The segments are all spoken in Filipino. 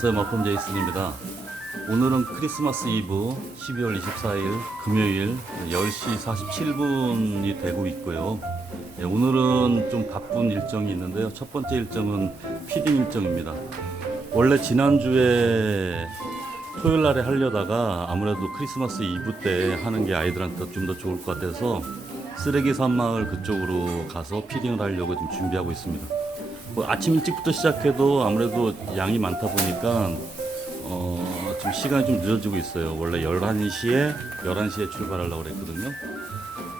안녕하세요 마폼 제이슨입니다. 오늘은 크리스마스 이브 12월 24일 금요일 10시 47분이 되고 있고요. 예, 오늘은 좀 바쁜 일정이 있는데요. 첫 번째 일정은 피딩 일정입니다. 원래 지난주에 토요일 날에 하려다가 아무래도 크리스마스 이브 때 하는 게 아이들한테 좀 더 좋을 것 같아서 쓰레기 산마을 그쪽으로 가서 피딩을 하려고 지금 준비하고 있습니다. 뭐 아침 일찍부터 시작해도 아무래도 양이 많다 보니까 어, 지금 시간이 좀 늦어지고 있어요. 원래 11시에 11시에 출발하려고 그랬거든요.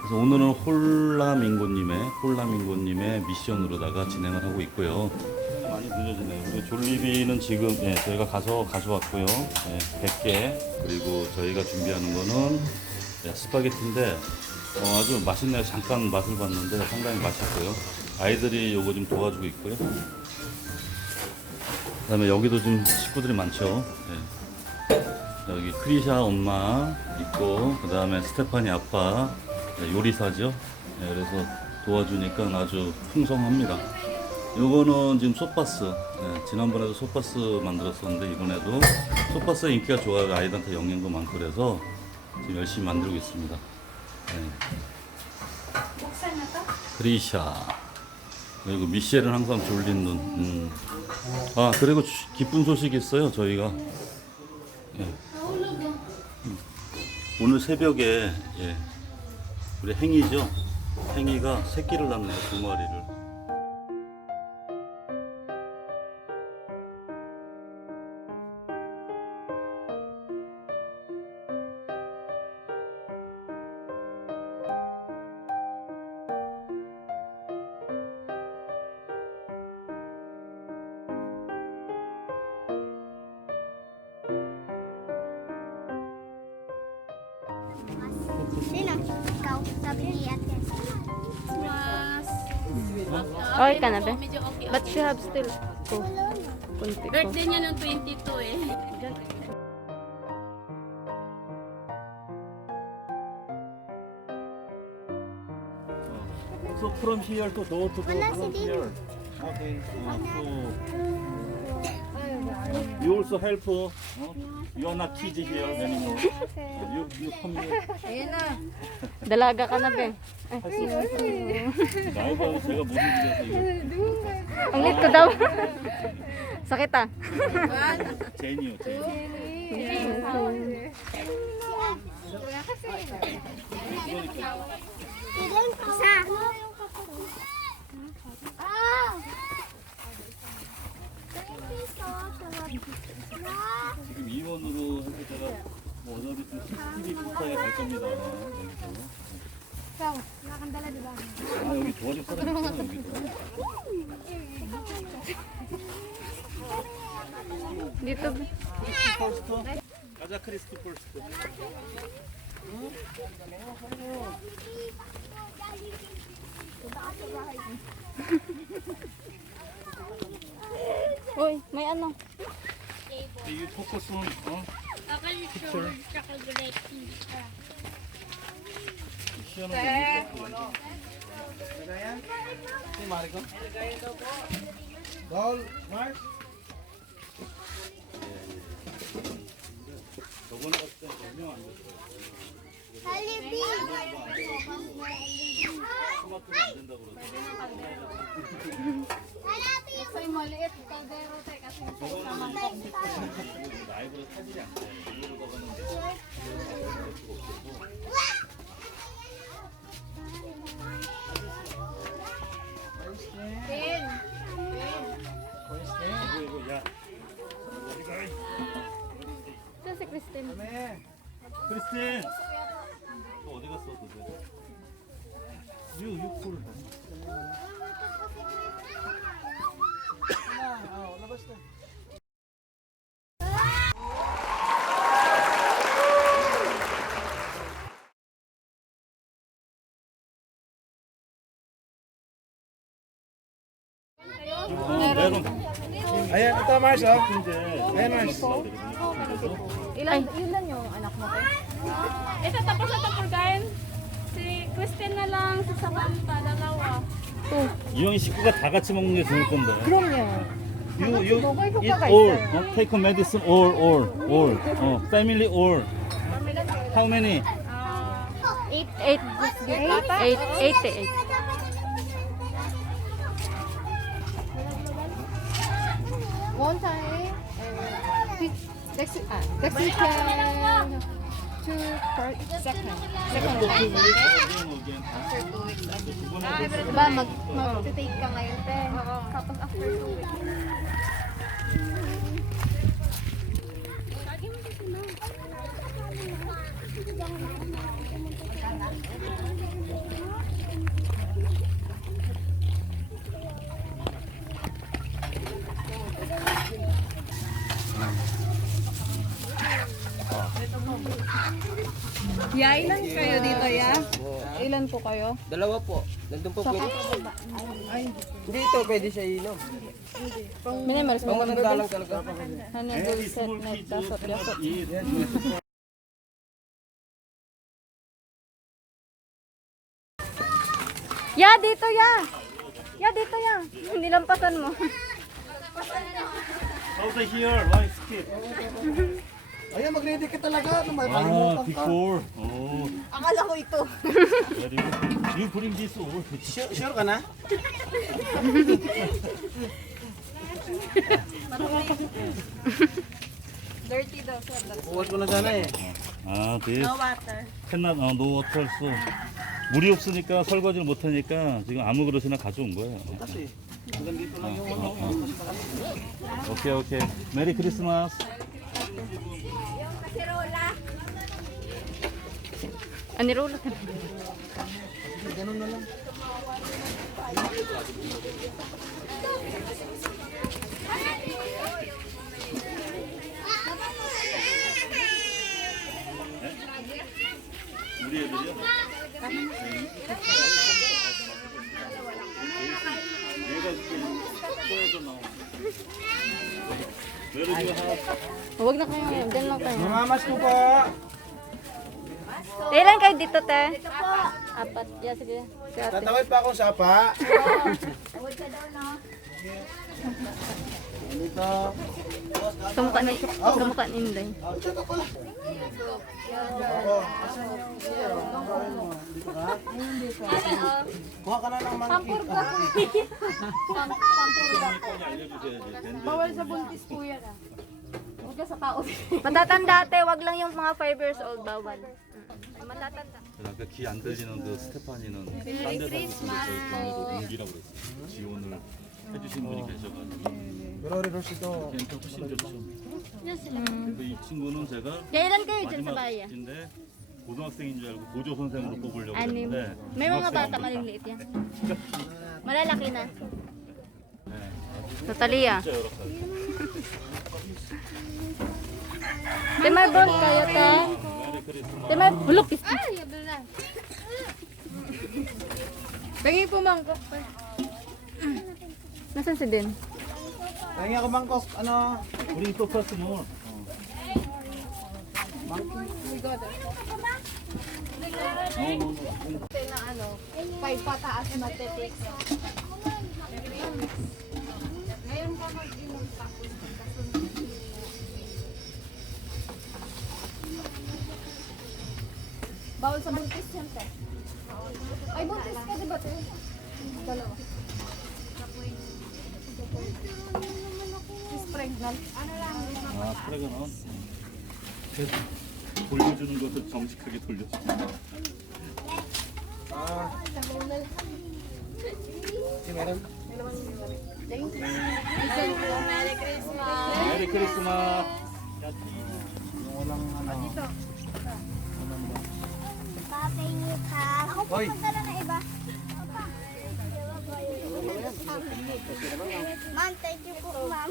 그래서 오늘은 홀라민고님의 홀라민고님의 미션으로다가 진행을 하고 있고요. 많이 늦어지네요. 졸리비는 지금 예, 저희가 가서 가져왔고요. 예, 100개 그리고 저희가 준비하는 거는 예, 스파게티인데 어, 아주 맛있네요. 잠깐 맛을 봤는데 상당히 맛있고요. 아이들이 요거 좀 도와주고 있고요. 그 다음에 여기도 좀 식구들이 많죠. 예. 여기 크리샤 엄마 있고 그 다음에 스테파니 아빠 네, 요리사죠. 예, 그래서 도와주니까 아주 풍성합니다. 요거는 지금 소파스. 예, 지난번에도 소파스 만들었었는데 이번에도 소파스 인기가 좋아요. 아이들한테 영양도 많고 그래서 지금 열심히 만들고 있습니다. 예. 크리샤. 그리고 미셸은 항상 졸린 눈. 음. 아 그리고 주- 기쁜 소식이 있어요. 저희가 예. 음. 오늘 새벽에 예. 우리 행이죠. 행이가 새끼를 낳네요. 두 마리를. Lina, ikaw, sabi ni ate. Okay ka na? Medyo okay. But she have still ko. Kunti ko. Birthday niya ng 22 eh. So from here to door to door from here. Okay. Uh, so you also help. Uh, you are not kids here anymore. You you come here. Dalaga ka na, be. 할수 있어. 나이가 제가 못 이기려서 이거. Ang lit ko daw. Sakit ah. 제니요 제니. Isa. Ah! 지금 이원으로 해서 제가 뭐 어차피 좀 CCTV 부탁에 갈 겁니다. 아 여기 도와줄 사람 있잖아 여기도. Be. 폴스터. 가자 크리스티 폴스터. Uy, may ano. Do you focus on it, huh? Picture. Siya na Lagayan? Si Mariko? Lagayan daw po. Dol, Mark? Halibi! Halibi! Kasi maliit, kaldero tayo kasi sa isang mangkok dito. 메론. Ayan, ito Mars, oh. Ayan, Mars. Ilan, ilan yung anak mo kayo? Ito tapos na tapos guys. Si Christine na lang, si Samantha, dalawa. 이왕이 식구가 다 같이 먹는 게 좋을 건데. 그럼요. You you eat all. 어, take a medicine all all all. 어, family all. How many? Eight, eight, eight, eight, eight. One time, uh, next, ah, next weekend, two, per, second, second again. After two weeks. Diba, mag, mag-take ka ngayon, te. Tapos after two weeks. Ya, ilan kayo dito, ya? Ilan po kayo? Dalawa po. Nandun po pwede. Hindi ito, pwede siya inom. Minimal, Pang matanda lang talaga. Ano, net, kids dasot, dasot. Ya, dito ya. Ya, dito ya. Nilampasan mo. Over here, why skip? Ayan, mag-ready ka talaga. Ano, may Ah, kalimutan ka. before. Oh, Akala ko ito. very good. You bring this all. Sure, sure ka na? Dirty daw, sir. Buwas ko na sana eh. 아, this. No water. 캔나, 어, no water 써. 물이 없으니까 설거지를 못하니까 지금 아무 그릇이나 가져온 거예요. Kasi, hanggang dito lang yung 어, 어. 오케이, 오케이. 메리 크리스마스. Ani rola ka. ganun na lang. 우리 Huwag na kayo. Diyan lang kayo. Mamamas ko po. Ilan kayo dito, te? Apat. Ya, sige. Si ate. Tatawid pa akong sapa. Dito. Kamukha ni, kamukha ni Inday. Dito ka? Kuha ka na ng monkey. Bawal sa buntis po yan ah. Huwag ka sa tao. Matatanda ate, wag lang yung mga 5 years old bawal. Mm. Matatanda. 아까 귀 안 들리는 그 스테파니는 딴 데서 저희 동네로 옮기라고 그랬어요. 지원을 해주신 분이 계셔가지고 Pero reverse ito. 걔한테 훨씬 좋죠. 그래서 이 친구는 제가 Kailan kayo dyan sa 마지막 bayan? 인데 고등학생인 줄 알고 보조 선생으로 뽑으려고 Anim. 했는데 May mga 중학생이 bata 못 maliliit yan. Malalaki na. 네. Sa Talia. 진짜 여러 가지. Te may bulk kayo, te. 메리 크리스마스. Te may bulok. Ay, yabil na. Pagay po mangkok pa. Nasaan si Den? Pahingi ako mangkok. Ano? 우리 똑같이 뭐. na ano, 5 pataas mathematics. Ngayon pa mag-inom tapos Bawal sa buntis yan, te. Ay, buntis ka, di ba, te? Dalawa. Lang? 아, 프레그넌. 돌려주는 것을 정직하게 돌려주는 거. Si meron? 메리 크리스마스. Yung walang ano. Babay niyo ka. Ako Hoy. pupunta lang na iba. Ma'am, thank you po, ma'am.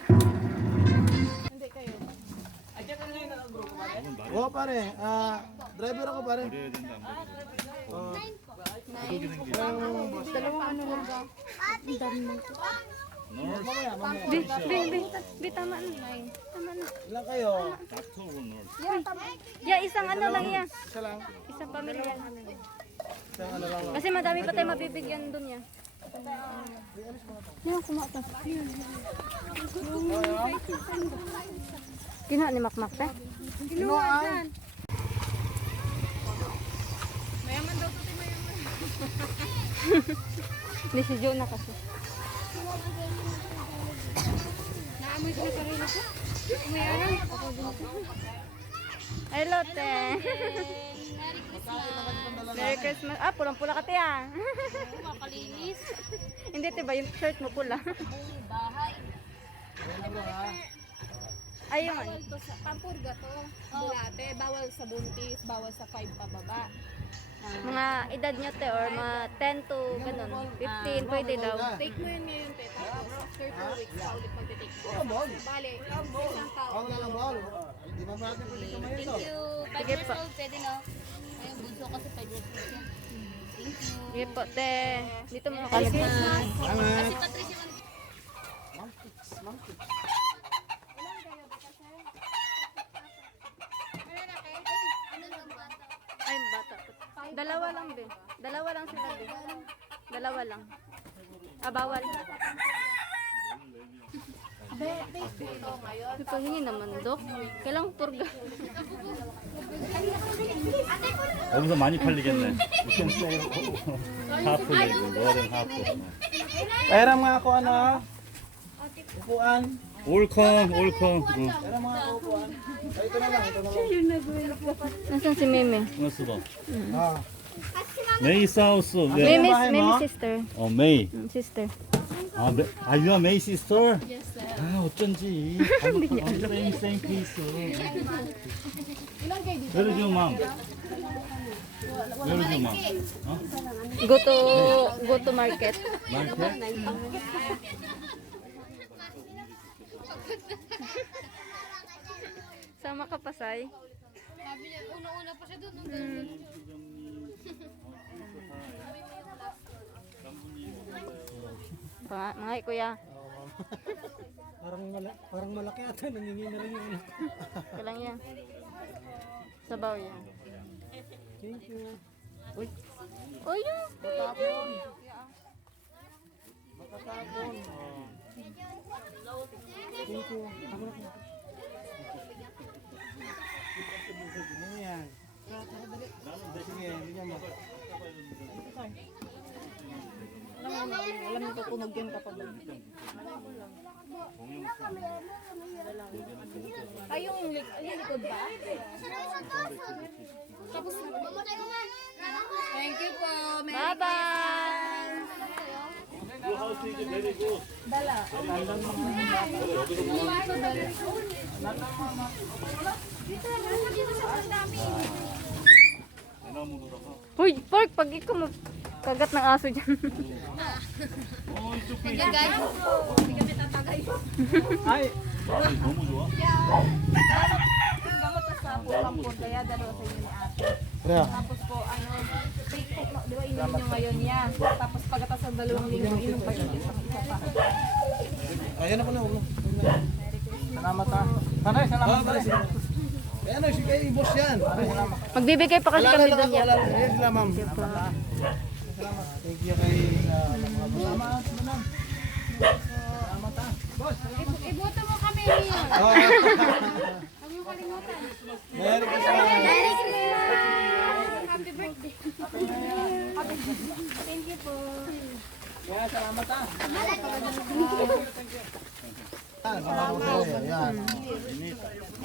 Oo pare, ah, driver ako pare. Oh. Dalawang ano lang ba? Mamaya, mamaya. Bi, bi, bi, bi, tama na. Tama na. Ilan kayo? Yeah, isang ano lang yan. Isa lang. Isang pamilya. Isang ano lang. Kasi madami pa tayo mabibigyan dun yan. Yan, kumata. Kinuha ni Makmak pa? Kinuhaan. Mayaman daw to, mayaman. Hindi si Jonah kasi. Naamoy ko na sarili ko. Mayaman. Hello, te. Merry Christmas. Ah, pulang-pula ka, ah. Makalinis. Hindi, te ba? Yung shirt mo pula. Bahay. Ay, yung ano. Bawal to sa pampurga to. Bulate. Bawal sa buntis. Bawal sa 5 pababa. Mga edad nyo, te, or mga 10 to, ganun. 15, pwede daw. Take mo yun ngayon, te. Tapos after 2 weeks, pa ulit magte-take mo. Oh. Bale, isang tao. Ako na lang bol. Di ba natin pwede kumain ito? you. 5 Sige years old, pwede no? Ayun, bunso kasi 5 years old. Thank you. Sige po, te. Dito mo kami. Salamat. Si Patricia, Ay, bata. Dalawa lang, be. Dalawa lang sila, be. Dalawa lang. Ah, bawal. Be, pahingi naman, Dok. Kailang purga. 여기서 많이 팔리겠네. 하프 내고 노란 하프. Pera mga ako ano. Upuan. 올컴 올컴. Pera mga ako upuan. Ay, ito na lang, ito na lang. Nasaan si Meme? 어 쓰봐. Ah. 메이 사우스. Meme, 왜? bahay mo? Meme sister. 어 메이. Mm, Sister. 아, 메, 아 유아 메이 시스터? Yes sir. 아 어쩐지. same same piece. Where is your mom? Where is your mom? 어? Go to, go to market. market? Sama ka pa, Sai. sabi niya, una-una pa siya doon. nung ganun. Pa, mga kuya. Parang, mala parang malaki ata, nangingi na rin yung anak ko. Kailang yan. Sabaw yan. Thank you. Oh, yun. Matapon. Makatapon. Thank you. Ako na po. Ano bigyan mo. Alam mo, tutunog yan kapag Ay, yung, yung likod ba? Tapos na. Thank you po. Bye-bye! Your house is very good. Hoy, Park, pag ikaw mag kagat ng aso dyan. Ay, Gamot na sa pulang po, kaya dalawa sa inyo ni ate. Tapos po, ano, po, di ba inumin ngayon niya? Tapos pagkatas ng dalawang linggo, inom pa yun isang isa pa. Ayan ako na, ulo. Salamat ha. Tanay, salamat. Salamat ano, si kay boss yan. Salamat. Magbibigay pa kasi kami doon yan. Yes, sila ma'am. Salamat. Thank you kay ah. Salamat, madam. Salamat ha. Boss, salamat. Iboto mo kami niyo. Oh. Merry Christmas. Happy birthday. Thank you po. Kaya salamat ha. Ah, salamat po. Yan.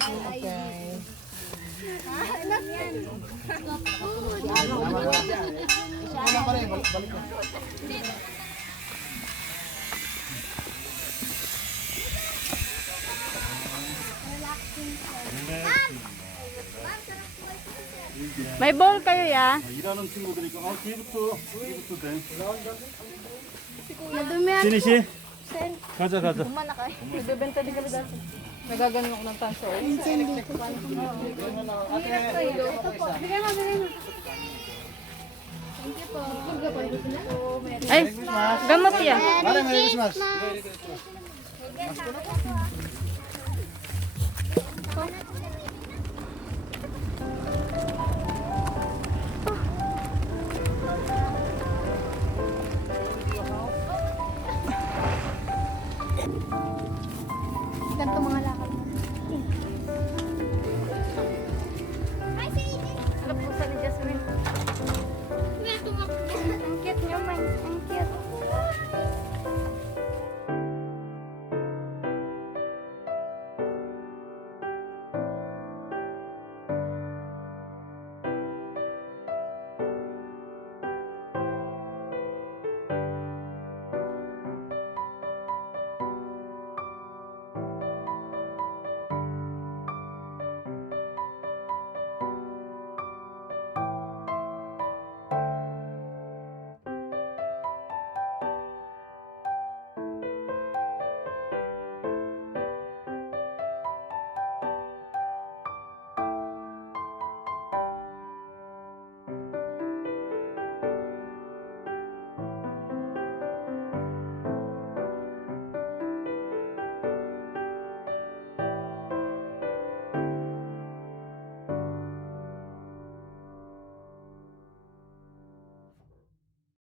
Okay. Salamat ha. Salamat pa rin. Balik balik ko. May bowl kayo, ya? 아, 일하는 친구들이니까 어 뒤부터 뒤부터 돼. Madumi 진희 씨, 가자 가자. Kumana ka. Nagbebenta din kami dati. Nagaganon ako ng tanso. Ay, gamot yan. Merry Christmas. Merry Christmas.